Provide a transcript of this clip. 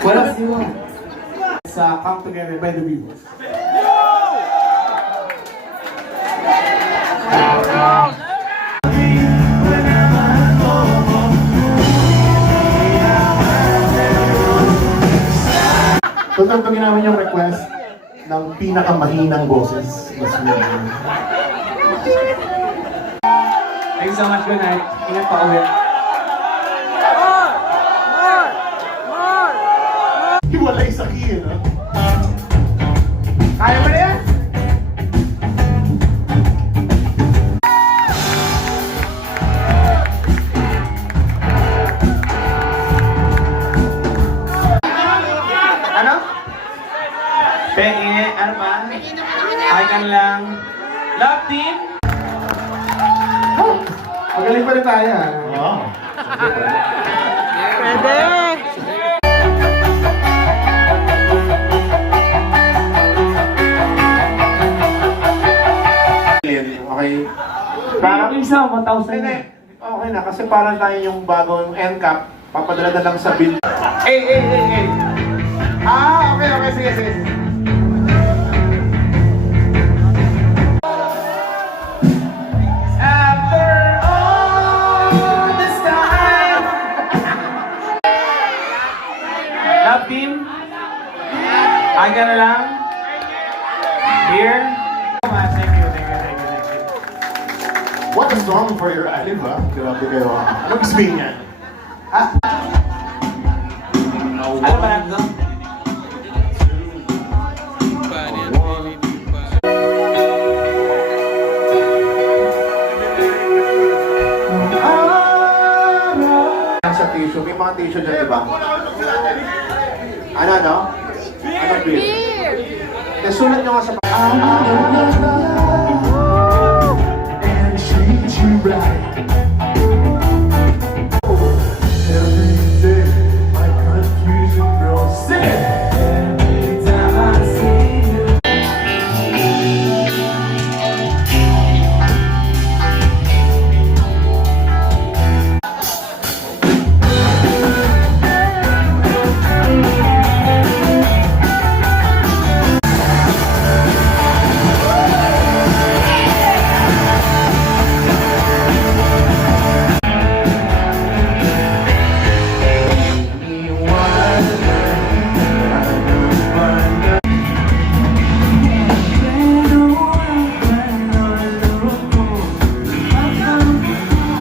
Wala si Juan. Sa Come Together by the Beatles. Tutugtugin namin yung request ng pinakamahinang boses. Mas Thank you so much, good night. Ingat pa uwi. Hiwalay sa key, no? Kaya mo na yan? Ano? Penge, ano pa? Ay kan lang. Love team? Magaling pa rin tayo, ah. Wow. Pwede! Okay. Parang Isa, 1,000. hindi. Okay na, kasi parang tayo yung bagong NCAP, papadala na lang sa bill. Okay, sige. After all this time. Love team? Ay ka na lang? Here? Thank you. What a song for your alim, ha? Grabe kayo, ha? Anong spin yan? Ano ba lang ito? Sa tissue, may mga tissue dyan, diba? Ano? Ano beer? Nasulat nyo nga sa